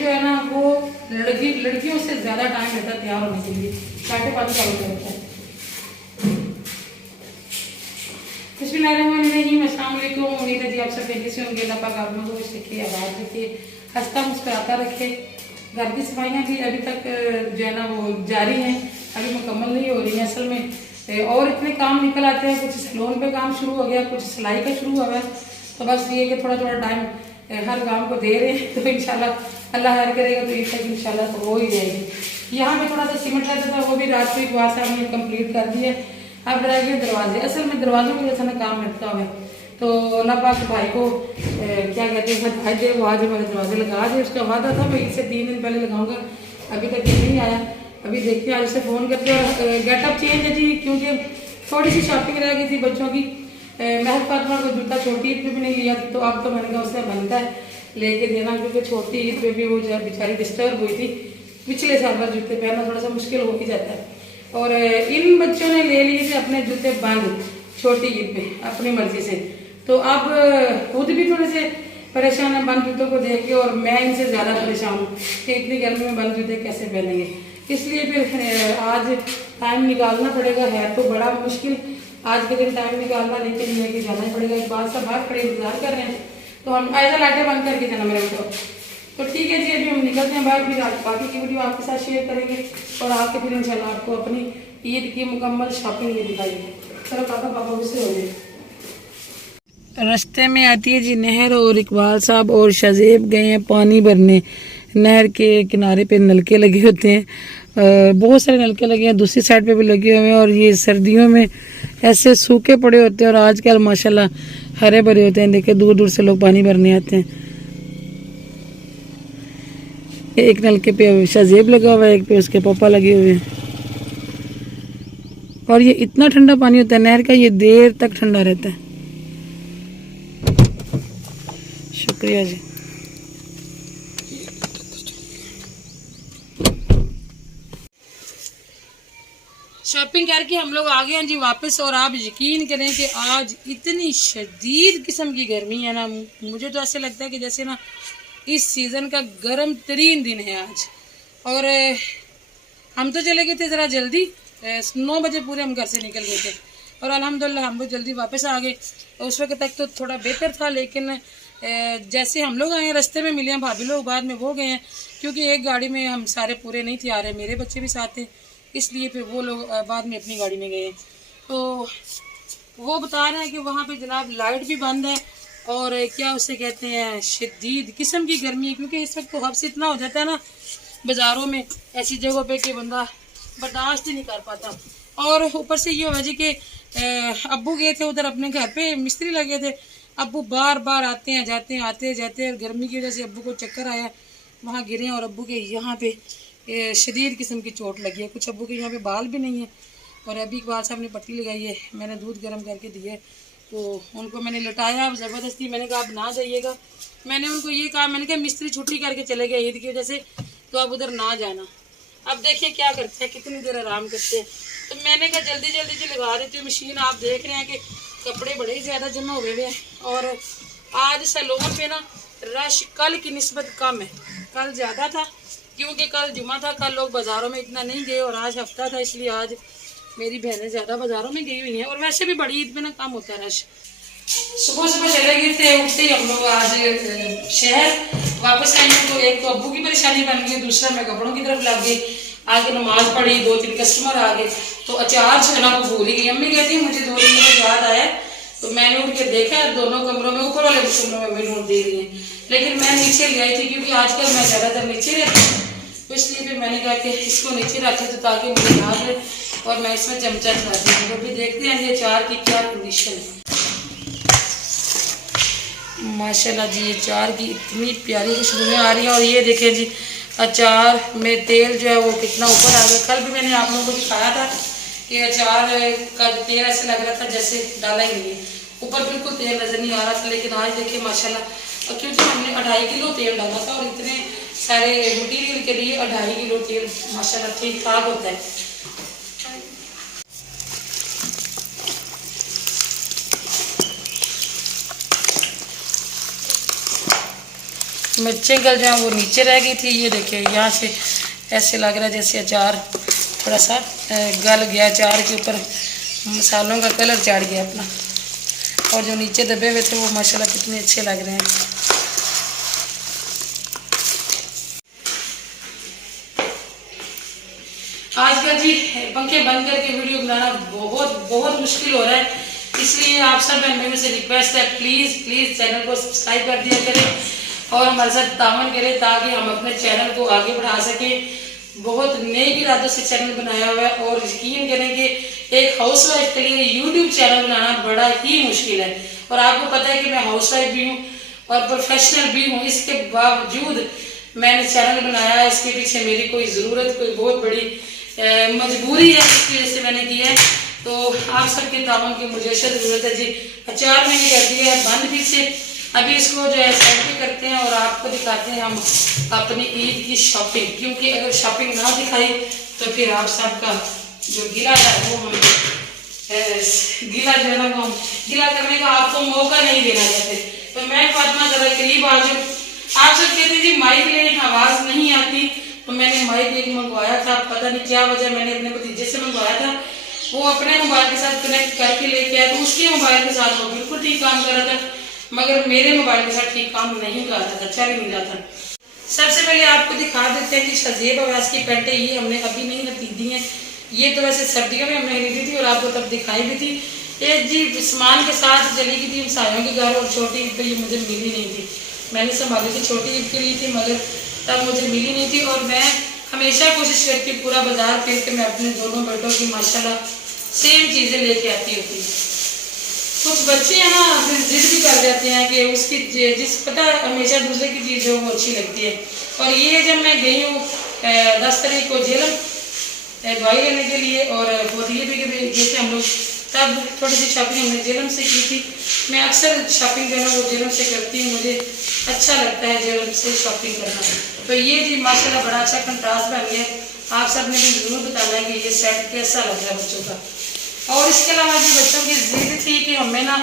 जो है ना वो लड़कियों से ज़्यादा टाइम लेता है तैयार होने के लिए, 5:30 का होता रहता है। बिस्मिल्लाहिर्रहमानिर्रहीम, अस्सलाम वालेकुम। उम्मीद है जी आप सब खैरियत से होंगे। अल्लाह पाक आप लोगों को रखे, आबाद रखे, हंसता मुस्कुराता रखे। घर की सफाइयाँ भी अभी तक जो है ना वो जारी हैं, अभी मुकम्मल नहीं हो रही हैं असल में। और इतने काम निकल आते हैं, कुछ सैलून पे काम शुरू हो गया, कुछ सिलाई का शुरू हुआ है। तो बस ये कि थोड़ा थोड़ा टाइम हर काम को दे रहे हैं। तो इंशाल्लाह अल्लाह खैर करेगा तो ईद तक इंशाल्लाह तो हो ही जाएगी। यहाँ पे थोड़ा सा सीमेंट रहता था, वो भी रात को एक बार से हमने कंप्लीट कर दिया। अब रह गए दरवाजे, असल में दरवाजों की वजह से ना काम लगता हुआ है। तो अल्लाह पाक भाई को क्या कहते हैं हिदायत दे, वो आज हमारे दरवाजे लगा दे। उसका वादा था मैं इससे 3 दिन पहले लगाऊंगा, अभी तक ये नहीं आया। अभी देखते हैं, आज उससे फ़ोन करते हैं। और गेटअप चेंज है जी, क्योंकि थोड़ी सी शॉपिंग रह गई थी बच्चों की। महक फातिमा को जूता छोटी ईद पे भी नहीं लिया, तो अब तो मैंने कहा उससे बनता है लेके देना, क्योंकि छोटी ईद पे भी वो जो है बेचारी डिस्टर्ब हुई थी। पिछले साल पर जूते पहनना थोड़ा सा मुश्किल हो ही जाता है। और इन बच्चों ने ले लिए थे अपने जूते बंद छोटी ईद पे अपनी मर्जी से। तो अब खुद भी थोड़े से परेशान है बंद जूतों को देख के, और मैं इनसे ज़्यादा परेशान हूँ कि इतनी गर्मी में बंद जूते कैसे पहनेंगे। इसलिए फिर आज टाइम निकालना पड़ेगा। है तो बड़ा मुश्किल आज के दिन टाइम निकालना, लेकिन ये कि जाना ही पड़ेगा। एक बात सब बाहर खड़े इंतजार कर रहे हैं, तो हम ऐसा लाइटें बंद करके जाना मेरे को। तो ठीक है जी, अभी हम निकलते हैं बाहर, फिर बाकी की वीडियो आपके साथ शेयर करेंगे और आके फिर इंशाल्लाह आपको अपनी ईद की मुकम्मल शॉपिंग भी दिखाएंगे। चलो पापा गुस्से हो गए। रास्ते में आती है जी नहर, और इकबाल साहब और शज़ेब गए हैं पानी भरने। नहर के किनारे पे नलके लगे होते हैं, बहुत सारे नलके लगे हैं, दूसरी साइड पे भी लगे हुए हैं। और ये सर्दियों में ऐसे सूखे पड़े होते हैं और आजकल माशाल्लाह हरे भरे होते हैं। देखिए दूर दूर से लोग पानी भरने आते हैं। एक नलके पे शज़ेब लगा हुआ है, एक पे उसके पापा लगे हुए हैं। और ये इतना ठंडा पानी होता है नहर का, ये देर तक ठंडा रहता है। शुक्रिया जी। शॉपिंग करके हम लोग आ गए हैं जी वापस। और आप यकीन करें कि आज इतनी शदीद किस्म की गर्मी है ना, मुझे तो ऐसे लगता है कि जैसे ना इस सीज़न का गर्म तरीन दिन है आज। और हम तो चले गए थे ज़रा जल्दी, 9 बजे पूरे हम घर से निकल गए थे। और अल्हम्दुलिल्लाह हम लोग जल्दी वापस आ गए। उस वक्त तक तो थोड़ा बेहतर था, लेकिन जैसे हम लोग आए रास्ते में मिले हैं भाभी लोग, बाद में वो गए हैं, क्योंकि एक गाड़ी में हम सारे पूरे नहीं थे आ रहे, मेरे बच्चे भी साथ थे, इसलिए फिर वो लोग बाद में अपनी गाड़ी में गए। तो वो बता रहे हैं कि वहाँ पे जनाब लाइट भी बंद है, और क्या उसे कहते हैं शदीद किस्म की गर्मी है, क्योंकि इस वक्त तो हब्स इतना हो जाता है ना बाज़ारों में ऐसी जगहों पे कि बंदा बर्दाश्त ही नहीं कर पाता। और ऊपर से ये हुआ जी कि अब्बू गए थे उधर अपने घर पे, मिस्त्री लगे थे। अब्बू बार बार आते हैं जाते हैं आते जाते हैं, और गर्मी की वजह से अब्बू को चक्कर आया, वहाँ गिरे हैं। और अब्बू के यहाँ पे शदीद किस्म की चोट लगी है। कुछ अब्बू के यहाँ पे बाल भी नहीं है। और अभी इकबाल साहब ने पट्टी लगाई है, मैंने दूध गर्म करके दिया है, तो उनको मैंने लटाया अब ज़बरदस्ती। मैंने कहा आप ना जाइएगा, मैंने उनको ये कहा, मैंने कहा मिस्त्री छुट्टी करके चले गए ईद की वजह से, तो अब उधर ना जाना। अब देखिए क्या करते हैं, कितनी देर आराम करते हैं। तो मैंने कहा जल्दी जल्दी जी लगा देती हूँ मशीन। आप देख रहे हैं कि कपड़े बड़े ही ज़्यादा जमा हुए हुए हैं। और आज सैलून पे ना रश कल की निस्बत कम है, कल ज़्यादा था क्योंकि कल जुमा था, कल लोग बाज़ारों में इतना नहीं गए, और आज हफ्ता था, इसलिए आज मेरी बहनें ज़्यादा बाज़ारों में गई हुई हैं। और वैसे भी बड़ी ईद में ना कम होता है रश। सुबह सुबह चले गए थे, उठते ही हम लोग आज शहर वापस आए। तो एक तो अब्बू की परेशानी बन गई, दूसरा मैं कपड़ों की तरफ लग गई। आगे नमाज पढ़ी, 2-3 कस्टमर आ गए, तो अचार जो है ना वो भूल ही गई। अम्मी कहती है मुझे 2 दिन में याद आया, तो मैंने उठ के देखा दोनों कमरों में, ऊपर वाले कमरों में मैंने दे रही है, लेकिन मैं नीचे ले आई थी, क्योंकि आजकल मैं ज़्यादातर नीचे रहती हूँ। तो इसलिए फिर मैंने कहा कि इसको नीचे रखे तो ताकि मुझे याद रहे, और मैं इसमें चमचा चलाती हूँ। तो भी देखते हैं ये अचार की क्या कंडीशन है। माशाल्लाह जी ये अचार की इतनी प्यारी खुशबू आ रही है। और ये देखें जी अचार में तेल जो है वो कितना ऊपर आ गया। कल भी मैंने आप लोगों को दिखाया था कि अचार का तेल ऐसे लग रहा था जैसे डाला ही नहीं है, ऊपर बिल्कुल तेल नज़र नहीं आ रहा था। लेकिन आज देखिए माशाल्लाह, क्योंकि हमने 2.5 किलो तेल डाला था, और इतने सारे मटीरियल के लिए 2.5 किलो तेल माशाल्लाह ठीक ठाक होता है। मिर्चें गल जाएँ, वो नीचे रह गई थी। ये देखिए यहाँ से ऐसे लग रहा है जैसे अचार थोड़ा सा गल गया, अचार के ऊपर मसालों का कलर चढ़ गया अपना, और जो नीचे दबे हुए थे वो माशाल्लाह कितने अच्छे लग रहे हैं। आजकल जी पंखे बंद करके वीडियो बनाना बहुत बहुत मुश्किल हो रहा है, इसलिए आप सब मेरे से रिक्वेस्ट है, प्लीज़ प्लीज़ चैनल को सब्सक्राइब कर दिया करें और हमारे साथ तावन करें ताकि हम अपने चैनल को आगे बढ़ा सकें। बहुत नेक इरादों से चैनल बनाया हुआ है और यकीन करें कि एक हाउसवाइफ के लिए यूट्यूब चैनल बनाना बड़ा ही मुश्किल है। और आपको पता है कि मैं हाउसवाइफ भी हूँ और प्रोफेशनल भी हूँ, इसके बावजूद मैंने चैनल बनाया। इसके पीछे मेरी कोई ज़रूरत, कोई बहुत बड़ी मजबूरी है, इसकी वजह से मैंने किया है। तो आप सबके तावन की मुझे ज़रूरत है जी। अचार मैंने कर दिया है बंद पीछे, अभी इसको जो है साइड पे करते हैं और आपको दिखाते हैं हम अपनी ईद की शॉपिंग, क्योंकि अगर शॉपिंग ना दिखाई तो फिर आप सबका जो गिला है वो हम गिला जो है ना वो हम गिला करने का आपको मौका नहीं देना चाहते। तो मैं फातिमा ज़रा करीब आ जाऊँ। आप सब कहते हैं जी माइक ले आवाज़ नहीं आती, तो मैंने माइक एक मंगवाया था, पता नहीं क्या वजह, मैंने अपने भतीजे से मंगवाया था, वो अपने मोबाइल के साथ कनेक्ट करके लेके आया, तो उसके मोबाइल के साथ वो बिल्कुल ठीक काम कर रहा था, मगर मेरे मोबाइल के साथ ठीक काम नहीं कर रहा था, चल ही नहीं रहा था। सबसे पहले आपको दिखा देते हैं कि शज़ेब अवैस की पैंटें ये हमने अभी नहीं खरीदी हैं, ये तो वैसे सर्दियों में हमने खरीदी थी और आपको तब दिखाई भी थी। एक जी सामान के साथ चली गई थी हमसायों के घर, और छोटी ईद पर ये मुझे मिली नहीं थी, मैंने संभाली थी छोटी ईद के लिए थी, मगर तब मुझे मिली नहीं थी। और मैं हमेशा कोशिश करती हूँ पूरा बाजार फिर के मैं अपने दोनों बेटों की माशाल्लाह सेम चीज़ें लेके आती होती। कुछ बच्चे हैं ना फिर जिद भी कर जाते हैं कि उसकी जिस पता हमेशा दूसरे की चीज़ जो वो अच्छी लगती है। और ये जब मैं गई हूँ 10 तारीख को जेलम दवाई लेने के लिए और फोतिये भी गए थे हम लोग, तब थोड़ी सी शॉपिंग हमने जेलम से की थी। मैं अक्सर शॉपिंग जो है ना वो जेलम से करती हूँ, मुझे अच्छा लगता है जेलम से शॉपिंग करना। तो ये जी माशाल्लाह बड़ा अच्छा कंट्रास्ट बन गया। आप सब ने भी ज़रूर बताना है कि ये सेट कैसा लग रहा है बच्चों का। और इसके अलावा जी बच्चों की जिद थी कि हमें ना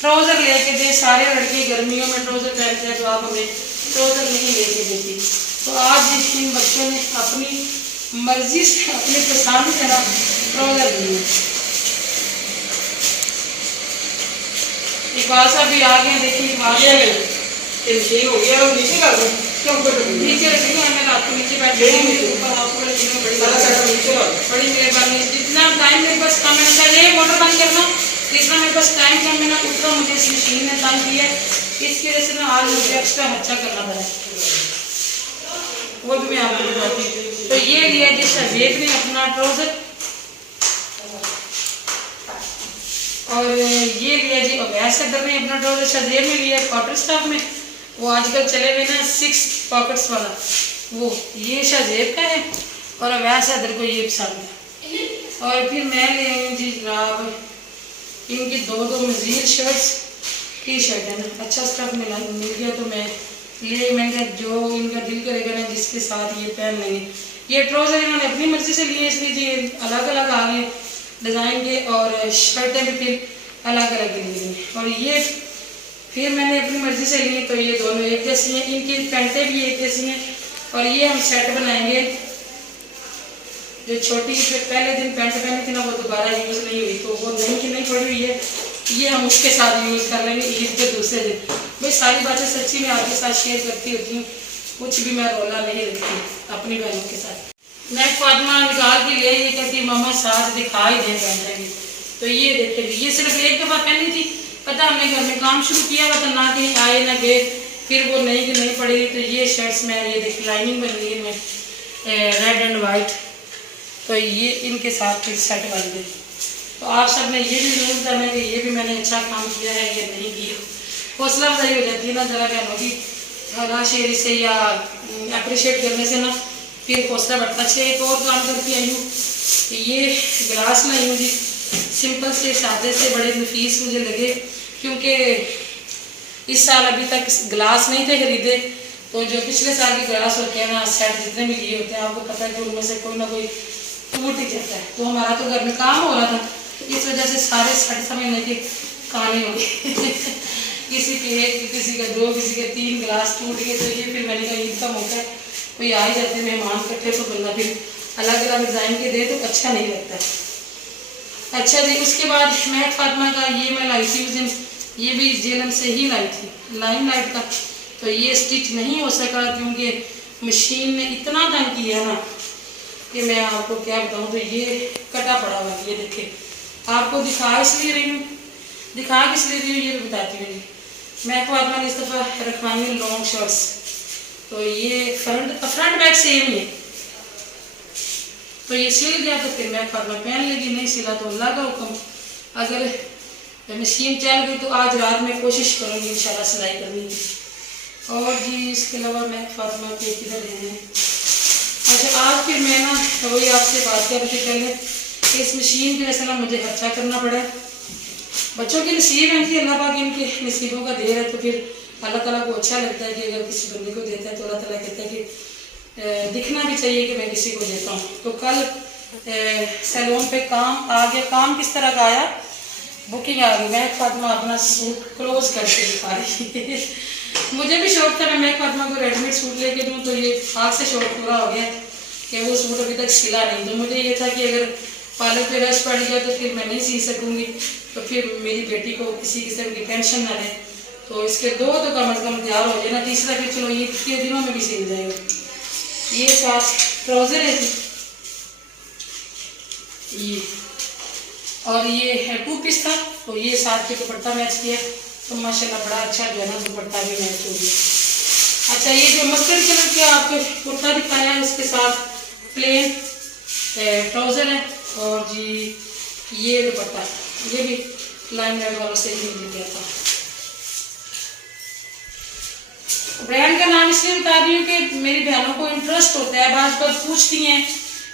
ट्राउज़र लेके दे, सारे लड़के गर्मियों में ट्राउज़र पहनते हैं तो आप हमें ट्राउज़र नहीं लेके देती। तो आज इन बच्चों ने अपनी मर्जी से अपने पसंद से ना ट्राउज़र लिए। इकबाल साहब भी आ गए, देखिए इकबाल हो गया और नीचे कर दो, नीचे रखिए, मैं रात को नीचे बैठ गई ऊपर आपको बड़ी मेहरबानी। जितना टाइम मेरे पास कम है, ये मोटर बंद करना, जितना मेरे पास टाइम कम है ना उतना मुझे इस मशीन ने तंग किया है, इसकी वजह से ना आज मुझे एक्स्ट्रा खर्चा करना पड़ा, वो भी मैं आपको बताती हूँ। तो ये लिया जी शज़ेब ने अपना ट्राउज़र, और ये लिया जी अवैस सदर ने अपना ट्राउज़र। शज़ेब ने लिया कॉटन स्टॉक में, वो आजकल चले हुए ना 6 पॉकेट्स वाला, वो ये शज़ेब का है और अवैस सदर को ये पसंद है। और फिर मैं ले आई जी जनाब इनकी दो मज़ीद शर्ट्स, टी शर्ट है ना, अच्छा स्टफ मिल गया तो मैं मैंने जो इनका दिल करेगा ना जिसके साथ ये पहन लेंगे। ये ट्राउज़र इन्होंने अपनी मर्ज़ी से लिए, इसलिए जी अलग अलग आ गए डिज़ाइन के, और शर्टें भी फिर अलग अलग लिए। और ये फिर मैंने अपनी मर्ज़ी से लिए, तो ये दोनों एक जैसी हैं, इनकी पैंटें भी एक जैसी हैं। और ये हम सेट बनाएंगे, जो छोटी पहले दिन पैंट पहनी थी ना वो दोबारा यूज़ नहीं हुई, तो वो नहीं की नहीं पड़ी हुई है, ये हम उसके साथ यूज़ कर लेंगे ईद के दूसरे दिन। भाई सारी बातें सच्ची मैं आपके साथ शेयर करती होती हूँ, कुछ भी मैं रोला नहीं रखती अपनी बहनों के साथ। मैं फातिमा निकाल के ले, ये कहती मामा साथ दिखा ही दे पहन। तो ये देखिए ये सिर्फ एक दफ़ा पहनी थी, पता हमने घर में काम शुरू किया हुआ था, ना कहीं आए ना गए, फिर वो नहीं कि नहीं पड़ी। तो ये शर्ट्स में ये देखिए लाइनिंग बन गई है रेड एंड वाइट, तो ये इनके साथ फिर सेट बन गए। तो आप सब ने ये भी जरूर करना कि ये भी मैंने अच्छा काम किया है या नहीं किया। हौसला अफजाई हो जाती है ना ज़रा बहनों की हलाशेरी से या अप्रिशिएट करने से ना, फिर हौसला बढ़ता। अच्छा एक और काम करके आई हूँ, ये गिलास लाई हूँ जी, सिंपल से सादे से, बड़े नफीस मुझे लगे, क्योंकि इस साल अभी तक गिलास नहीं थे खरीदे। तो जो पिछले साल के गिलास होते हैं ना सेट जितने भी लिए होते हैं, आपको पता है कि उनमें से कोई ना कोई टूट ही जाता है। तो हमारा तो घर में काम हो रहा था, इस वजह से सारे सेट समझने के कहानी हो गई किसी के एक, किसी का दो, किसी के 3 गिलास टूट गए। तो ये फिर मैंने कहा ईद का मौका है, कोई आ ही जाते हैं मेहमान इकट्ठे, तो बंदा फिर अलग अलग डिज़ाइन के दे तो अच्छा नहीं लगता है। अच्छा जी, उसके बाद महक फातिमा का ये मैं लाई थी उस दिन, ये भी जेलम से ही लाई थी, लाइन लाइट का। तो ये स्टिच नहीं हो सका क्योंकि मशीन ने इतना तंग किया ना कि मैं आपको क्या बताऊँ। तो ये कटा पड़ा हुआ, ये देखिए, आपको दिखा इसलिए रही हूँ, दिखा किस लिए रही हूँ ये भी बताती हूँ। महक फातिमा ने इस दफ़ा रखवाई है लॉन्ग शॉर्ट्स, तो ये फ्रंट बैक सेम ही है। तो ये सिल गया तो फिर महक फातिमा पहन लेगी, नहीं सिला तो अल्लाह का हुक्म। अगर मशीन चल गई तो आज रात में कोशिश करूँगी इंशाल्लाह सिलाई करने की। और जी इसके अलावा महक फातिमा के किधर हैं। अच्छा, आज फिर मैं ना वही आपसे बात कर रही थी पहले, इस मशीन की वजह से ना मुझे खर्चा करना पड़ा। बच्चों के नसीब है कि अल्लाह पाक इनके नसीबों का देर है, तो फिर अल्लाह ताला को अच्छा लगता है कि अगर किसी बंदे को देता है तो अल्लाह ताला कहता है कि दिखना भी चाहिए कि मैं किसी को देता हूँ। तो कल सैलून पे काम आ गया। काम किस तरह का आया, बुकिंग आ गई। महक फातिमा अपना सूट क्लोज करके दिखा रही है। मुझे भी शौक था मैं महक फातिमा को रेडीमेड सूट लेके दूँ, तो ये आज से शौक पूरा हो गया कि वो सूट अभी तक सिला नहीं। तो मुझे ये था कि अगर पार्लर पे रश पड़ गया तो फिर मैं नहीं सी सकूँगी, तो फिर मेरी बेटी को किसी किस्म की टेंशन ना रहे। तो इसके 2 तो कम से कम तैयार हो जाए ना, तीसरा फिर चलो ईद के दिनों में भी सिल जाएगा। ये साथ ट्राउज़र है ये, और ये है 2 पीस था, तो ये साथ के दुपट्टा मैच किया, तो माशाल्लाह बड़ा अच्छा जो है ना दुपट्टा भी मैच हो गया। अच्छा, ये जो मस्टर्ड कलर का आपको कुर्ता दिखाया है उसके साथ प्लेन ट्राउज़र है, और जी ये दुपट्टा ये भी लाइन लाइन वालों से ही मिल गया था। ब्रांड का नाम इसलिए बता रही हूँ कि मेरी बहनों को इंटरेस्ट होता है, बार बार पूछती हैं।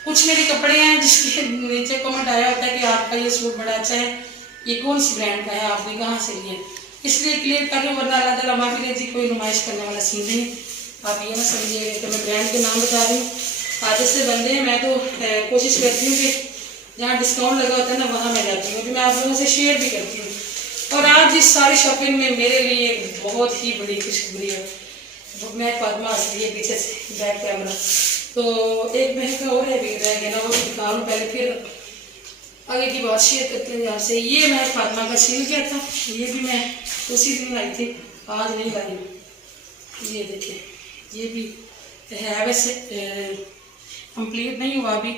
कुछ मेरे कपड़े हैं जिसके नीचे कमेंट आया होता है कि आपका ये सूट बड़ा अच्छा है, ये कौन सी ब्रांड का है, आपने कहाँ से लिया, इसलिए क्लियर कर रही हूँ, वरना अल्लाह ताला माफ़ी दे जी कोई नुमाइश करने वाला सीन नहीं। आप ये ना समझिएगा कि मैं ब्रांड के नाम बता रही हूँ। आदत से बंदे हैं, मैं तो कोशिश करती हूँ कि जहाँ डिस्काउंट लगा होता है ना वहाँ मैं जाती हूँ, अभी मैं आप लोगों से शेयर भी करती हूँ। और आज इस सारी शॉपिंग में मेरे लिए बहुत ही बड़ी खुशखबरी है। महक फातिमा हंस रही है पीछे से बैक कैमरा, तो एक महक का और है भी रह गया ना, वो भी दिखा लूँ पहले, फिर आगे की बात शेयर करते हैं आपसे। ये महक फातिमा का सिल गया था, ये भी मैं उसी दिन लाई थी, आज नहीं लाई हूँ। ये देखिए, ये भी है वैसे कंप्लीट नहीं हुआ अभी,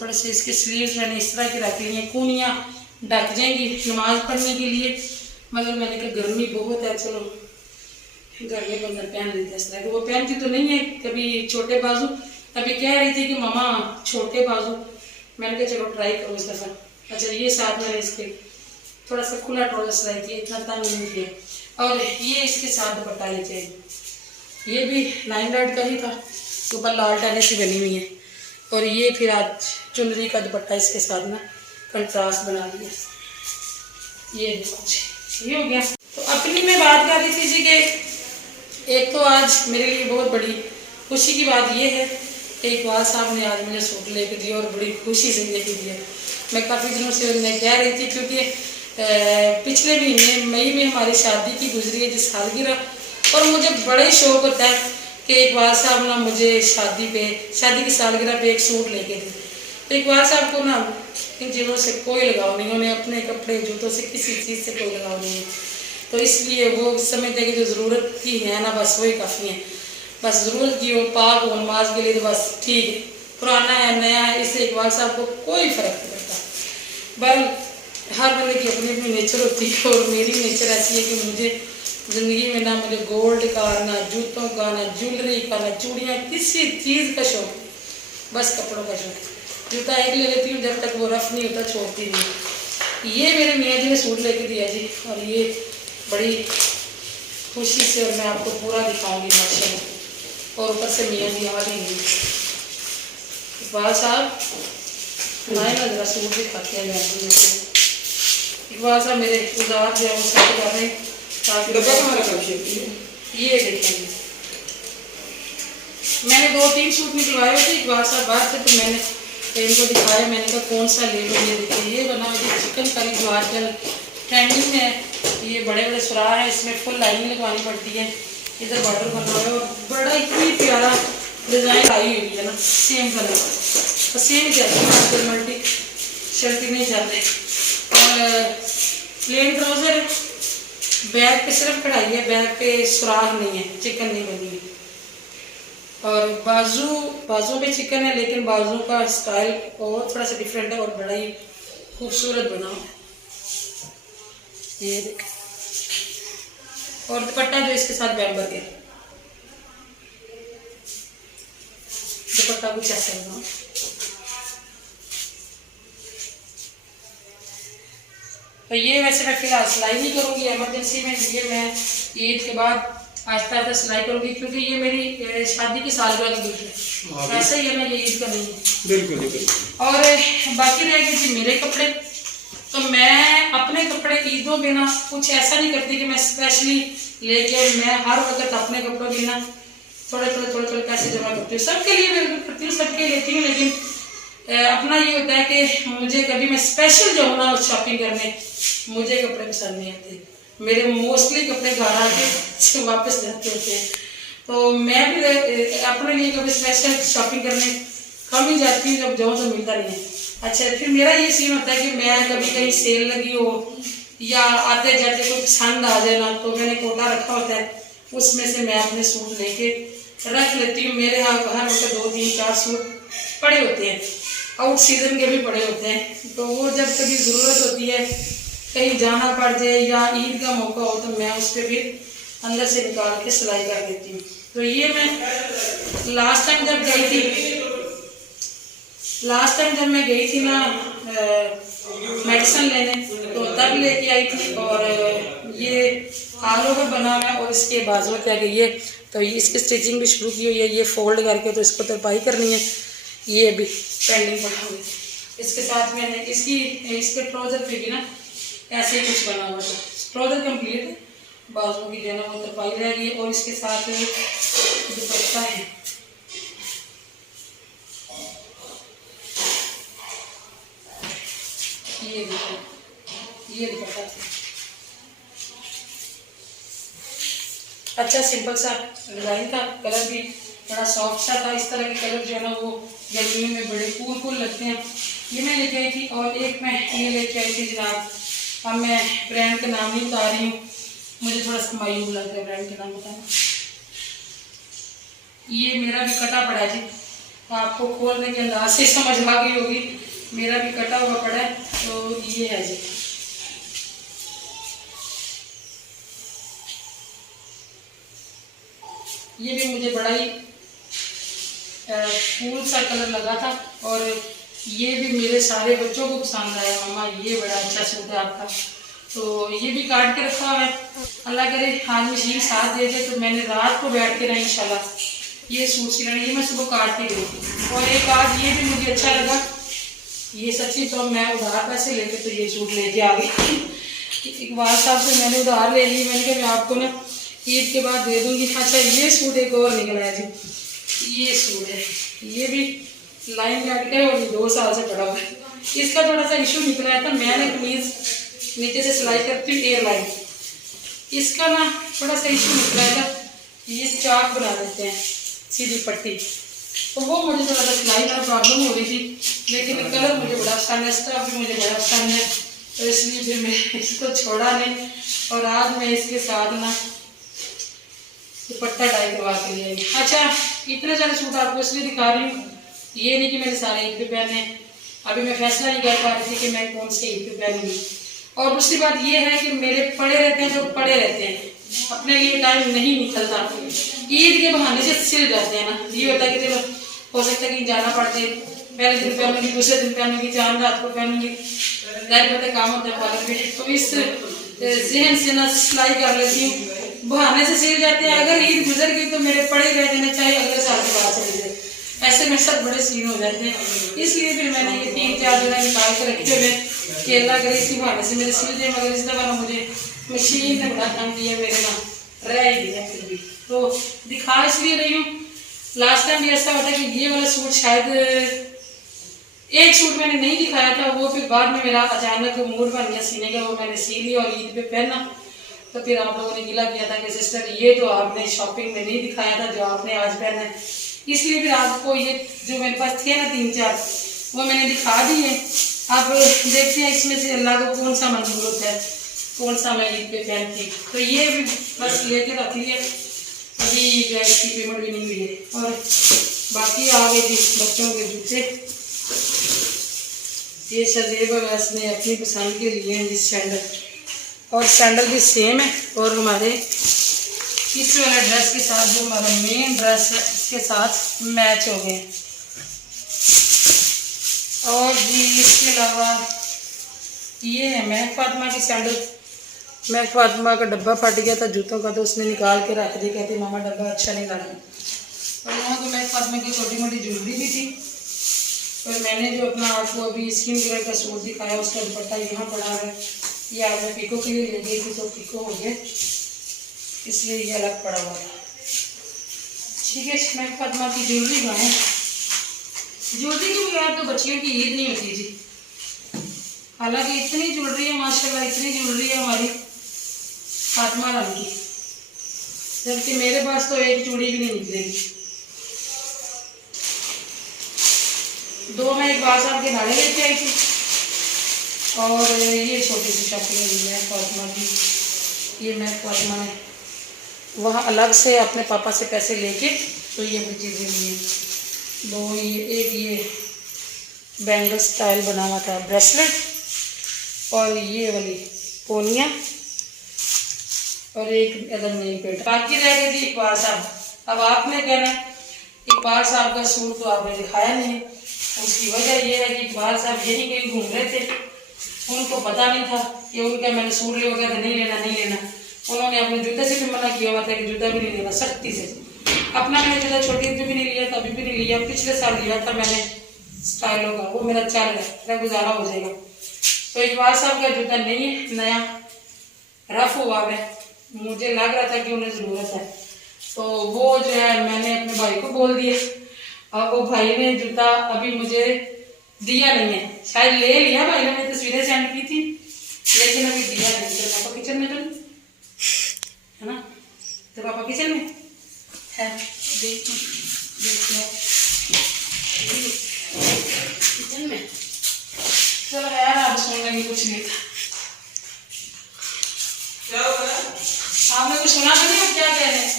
थोड़े से इसके स्लीव्स मैंने इस तरह की रख ली हैं, कूनियाँ ढक जाएंगी नमाज पढ़ने के लिए, मगर मैंने कहा गर्मी बहुत है, चलो घर में बंदा पहन लेते हैं इस तरह। वो पहनती तो नहीं है कभी छोटे बाजू, अभी कह रही थी कि मामा छोटे बाजू, मैंने कहा चलो ट्राई करो इस दफ़ा। अच्छा, ये साथ मैंने इसके थोड़ा सा खुला ट्राउजर सिलाई किया, इतना तंग नहीं किया। और ये इसके साथ दुपट्टा लेते हैं, ये भी लाइन लाइट का ही था, ऊपर लाल टाने से बनी हुई है, और ये फिर आज चुनरी का दुपट्टा इसके साथ ना कंट्रास्ट बना लिया। ये देखो ये हो गया। तो अपनी मैं बात कर रही थी जी कि एक तो आज मेरे लिए बहुत बड़ी खुशी की बात ये है कि इकबाल साहब ने आज मुझे सूट लेके दिया, और बड़ी खुशी से लेके दिया। मैं काफ़ी दिनों से उन्हें कह रही थी, क्योंकि पिछले महीने मई में हमारी शादी की गुजरी है जिस सालगिरह, और मुझे बड़ा ही शौक होता है कि इकबाल साहब ना मुझे शादी की सालगिरह पे एक सूट लेके दी। तो इकबाल साहब को ना इन चीज़ों से कोई लगाव नहीं, उन्हें अपने कपड़े जूतों से किसी चीज़ से कोई लगाव नहीं है, तो इसलिए वो समझते कि जो ज़रूरत की है ना बस वही काफ़ी है, बस ज़रूरत की हो पाक हो नमाज के लिए तो बस ठीक है, पुराना है नया है इससे इकबाल साहब को कोई फ़र्क नहीं पड़ता। बल हर बंदे की अपनी अपनी नेचर होती है, और मेरी नेचर ऐसी है कि मुझे ज़िंदगी में ना मुझे गोल्ड का, ना जूतों का, ना ज्वेलरी का, ना चूड़ियाँ, किसी चीज़ का शौक नहीं, बस कपड़ों का शौक। जूता एक ले लेती हूँ, जब तक वो रफ नहीं होता छोड़ती नहीं। ये मेरे मियाँ जी ने सूट लेके दिया जी, और ये बड़ी खुशी से, और मैं आपको पूरा दिखाऊंगी माशाल्लाह। और ऊपर से मियाँ जी आ रही हैं, इकबाल साहब आए ना जरा सूट दिखाते हैं मैं को। इकबाल साहब मेरे उजात जो है वो सेट कर रहे हैं, ये देखेंगे। मैंने 2-3 सूट निकलवाए थे इकबाल साहब बाहर से, तो मैंने इनको दिखाया, मैंने कहा कौन सा ले लो। ये देखिए, ये बना हुआ चिकन करी जो आजकल ट्रेंडिंग में है, ये बड़े बड़े सुराख हैं, इसमें फुल लाइनिंग लगवानी पड़ती है। इधर बॉर्डर बना हुआ है और बड़ा ही प्यारा डिज़ाइन आई हुई है ना, सेम कलर और सेम ही चलती है आजकल, मल्टी शर्ट नहीं चलते। और प्लेन ट्राउज़र, बैक पे सिर्फ कढ़ाई है, बैक पे सुराख नहीं है, चिकन नहीं बनी है। और बाजू पे चिकन है, लेकिन बाजू का स्टाइल और थोड़ा सा डिफरेंट है और बड़ा ही खूबसूरत बना हुआ है। ये देख, और दुपट्टा जो इसके साथ बैम्बर के, दुपट्टा कुछ ऐसा होगा। तो ये वैसे मैं फिलहाल सिलाई नहीं करूँगी इमरजेंसी में, ये मैं ईद के बाद आहिस्ता आहिस्ता सिलाई करूँगी, क्योंकि ये मेरी शादी की सालगिरह का गिफ्ट है, ऐसा ही है ना, ये ईद का नहीं है। बिल्कुल बिल्कुल। और बाकी रह गए जी मेरे कपड़े, तो मैं अपने कपड़े ईदों में ना कुछ ऐसा नहीं करती कि मैं स्पेशली लेके मैं हर वक्त अपने कपड़ों की ना थोड़े पैसे जमा करती हूँ। सबके लिए मैं करती हूँ, सबके लेती हूँ, लेकिन अपना ये होता है कि मुझे कभी मैं स्पेशल जाऊँ ना शॉपिंग करने, मुझे कपड़े पसंद नहीं आते। मेरे मोस्टली कपड़े घर आके वापस जाते होते हैं, तो मैं भी अपने लिए कभी स्पेशल शॉपिंग करने कम ही जाती हूँ, जब जाऊँ तो मिलता नहीं है। अच्छा, फिर मेरा ये सीन होता है कि मैं कभी कहीं सेल लगी हो या आते जाते कोई पसंद आ जाए ना, तो मैंने कोटा रखा होता है, उसमें से मैं अपने सूट लेके रख लेती हूँ। मेरे यहाँ हर वक्त 2 3 4 सूट पड़े होते हैं, आउट सीजन के भी पड़े होते हैं, तो वो जब कभी ज़रूरत होती है, कहीं जाना पड़ जाए या ईद का मौका हो, तो मैं उस पर भी अंदर से निकाल के सिलाई कर देती हूँ। तो ये मैं लास्ट टाइम जब मैं गई थी ना मेडिसिन लेने, तो तब लेके आई थी। और ये ऑल ओवर बना हुआ है और इसके बाजू क्या गई है, तो इसकी स्टिचिंग भी शुरू की हुई है। ये फोल्ड करके तो इसको तरपाई करनी है, ये भी पेंडिंग पड़ा हुआ है। इसके साथ मैंने इसके ट्राउज़र पे भी ना ऐसे ही कुछ बना हुआ था। ट्राउज़र कंप्लीट है, बाजू की जो है ना वो तरपाई रह गई, और इसके साथ दुपट्टा है। ये देखो, ये दुपट्टा था, अच्छा सिंपल सा डिज़ाइन था, कलर भी बड़ा सॉफ्ट सा था। इस तरह के कलर जो है ना वो गर्मियों में बड़े कूल लगते हैं। ये मैं लेके आई थी, और एक मैं ये लेके आई थी जनाब, अब मैं ब्रांड का नाम नहीं बता रही हूँ, मुझे थोड़ा सा मायूस लगता है ब्रांड का नाम बताना। ये मेरा भी कटा पड़ा है जी, आपको खोलने के अंदाज से समझ आ गई होगी, मेरा भी कटा हुआ पड़ा है। तो ये है जी, ये भी मुझे बड़ा ही कूल सा कलर लगा था, और ये भी मेरे सारे बच्चों को पसंद आया, मामा ये बड़ा अच्छा सूट है आपका। तो ये भी काट के रखा हुआ है, अल्लाह करे हाथ मशीन साथ दे दे तो मैंने रात को बैठ के रहा इंशाल्लाह ये सूट सिलाना। ये मैं सुबह काट के गई थी, और एक आज ये भी मुझे अच्छा लगा, ये सच्ची तो मैं उधार पैसे लेके तो ये सूट लेके आ गई। इकबाल साहब से मैंने उधार ले ली, मैंने कहा मैं आपको ना ईद के बाद दे दूँगी। अच्छा, ये सूट एक और निकल आया जी, ये सूट है, ये भी लाइन काट के, और 2 साल से पड़ा हुआ है। इसका थोड़ा सा इशू निकल आया था, मैंने कमीज़ नीचे से सिलाई करती हूँ एयर लाइन, इसका ना थोड़ा सा इशू निकल आया था, ये चाक बना देते हैं सीधी पट्टी, तो वो मुझे थोड़ा सा सिलाई में प्रॉब्लम हो रही थी, लेकिन कलर मुझे बड़ा पसंद है, स्टफ भी मुझे बड़ा पसंद है, तो इसलिए फिर मैं इसको छोड़ा नहीं, और आज मैं इसके साथ ना दुपट्टा टाई करवा के लिए आई। अच्छा, इतने सारे सूट आपको इसलिए दिखा रही हूँ, ये नहीं कि मैंने सारे ईद पे पहने, अभी मैं फैसला नहीं कर पा रही थी कि मैं कौन से ईद पे पहनूंगी। और दूसरी बात ये है कि मेरे पड़े रहते हैं, जो पड़े रहते हैं, अपने लिए टाइम नहीं निकलता, ईद के बहाने से सिल जाते हैं ना। ये होता है कि चलो हो सकता है कहीं जाना पड़ जाए, पहले दिन पहनूंगी, दूसरे दिन पहनूंगी, चांद रात को पहनूंगी, जाहिर पता काम होता है पार्लर में, तो इस जहन से ना सिलाई कर लेती हूँ, बहाने से सिल जाते हैं। अगर ईद गुजर गई तो मेरे पड़े रह जाने चाहिए, अगले साल के बाद चले जाए, ऐसे में सब बड़े सीन हो जाते हैं। इसलिए फिर मैंने ये 3-4 दिन निकाल के रखे हुए कि अल्लाह करे इसी बहाने से मेरे सिल जाए, मगर इस दफ़ा ना मुझे मशीन ने बड़ा काम किया, मेरे ना रह ही गया फिर भी, तो दिखा इसलिए रही हूँ। लास्ट टाइम भी ऐसा होता कि ये वाला सूट शायद एक सूट मैंने नहीं दिखाया था, वो फिर बाद में मेरा अचानक मूड बन गया सीने का, वो मैंने सी लिया और ईद पे पहना, तो फिर आप लोगों ने गिला किया था कि सिस्टर ये तो आपने शॉपिंग में नहीं दिखाया था जो आपने आज पहना है, इसलिए फिर आपको ये जो मेरे पास थे ना 3-4 वो मैंने दिखा दिए। अब देखते हैं इसमें से अल्लाह को कौन सा मंजूर होता है, कौन सा मैं ईद पे पहनती। तो ये भी बस लेके रख लिए, अभी जो है इसकी पेमेंट भी नहीं हुई है। और बाकी आ गए थी बच्चों के जूते, ये शजेब अवैस ने अपनी पसंद के लिए हैं जिस सैंडल, और सैंडल भी सेम है और हमारे इस वाले ड्रेस के साथ जो हमारा मेन ड्रेस है इसके साथ मैच हो गए। और जी इसके अलावा ये है महक फातिमा की सैंडल। महक फातिमा का डब्बा फट गया था जूतों का, तो उसने निकाल के रख दी, कहती मामा डब्बा अच्छा नहीं लगा। और यहाँ तो महक फातिमा की छोटी मोटी ज्वेलरी भी थी। और मैंने जो अपना आपको अभी स्किन कलर का सूट दिखाया उसका दुपट्टा यहाँ पड़ा है, ये आज मैं पिको के लिए ले गई थी तो पिको हो गया इसलिए ये अलग पड़ा हुआ था। ठीक है, महक फातिमा की ज्वेलरी गाएँ, ज्वेलरी के बगैर तो बच्चियों की ईद नहीं होती जी। हालांकि इतनी ज्वेलरी है माशाल्लाह, इतनी ज्वेलरी है हमारी फातिमा रानी की, जबकि मेरे पास तो एक चूड़ी भी नहीं निकलेगी। 2 मैं इकबाल साहब के नाले लेके आई थी, और ये छोटी सी शॉपिंग है फातिमा की। ये मैं फातिमा ने वहाँ अलग से अपने पापा से पैसे लेके तो ये भी चीज़ें ली हैं। 2 ये एक ये बैंगल स्टाइल बना हुआ था ब्रेसलेट, और ये वाली पोनिया, और एक अदर नेल पेंट। बाकी रह गई थी इकबाल साहब। अब आपने कहना इकबाल साहब का सूट तो आपने दिखाया नहीं, उसकी वजह यह है कि इकबाल साहब यहीं कहीं घूम रहे थे, उनको पता नहीं था कि उनका मैंने सूट ले वगैरह नहीं लेना नहीं लेना। उन्होंने अपने जूते से भी मना किया हुआ था कि जूता भी नहीं लेना सख्ती से। अपना मैंने जूता छोटी ईद भी नहीं लिया था, अभी भी नहीं लिया, पिछले साल लिया था मैंने स्टाइलों का, वो मेरा चल रहा है, मेरा गुजारा हो जाएगा। तो इकबाल साहब का जूता नहीं है, नया रफ हुआ है, मुझे लग रहा था कि उन्हें ज़रूरत है, तो वो जो है मैंने अपने भाई को बोल दिया, और वो भाई ने जूता अभी मुझे दिया नहीं है, शायद ले लिया भाई ने, तस्वीरें सेंड की थी लेकिन अभी दिया नहीं। तो पापा किचन में तो नहीं है ना, तो पापा किचन में है, देखो किचन में। चलो यार आप सुनने की कुछ नहीं था, क्या हो रहा है? आपने कुछ सुना तो नहीं, आप क्या कह रहे हैं?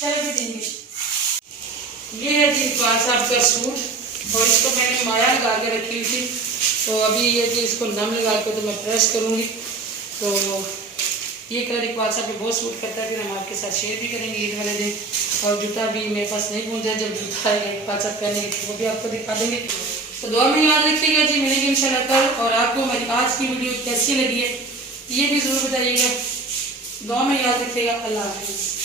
चलो भी देंगे। ये है जी इकबाल साहब का सूट, और इसको मैंने माया लगा के रखी हुई थी, तो अभी ये कि इसको नम लगा के तो मैं प्रेस करूँगी। तो ये कलर इकबाल साहब पे बहुत सूट करता है, फिर हम आपके साथ शेयर भी करेंगे ईद वाले दिन। और जूता भी मेरे पास नहीं पहुँचा, जब जूता आएगा इकबाल साहब पहनेंगे वो भी आपको दिखा देंगे। तो दुआ में याद रखिएगा जी, मिलेंगे इंशाल्लाह कल। और आपको हमारी आज की वीडियो कैसी लगी है ये भी ज़रूर बताइएगा। दुआ में याद रखिएगा। अल्लाह हाफ़िज़।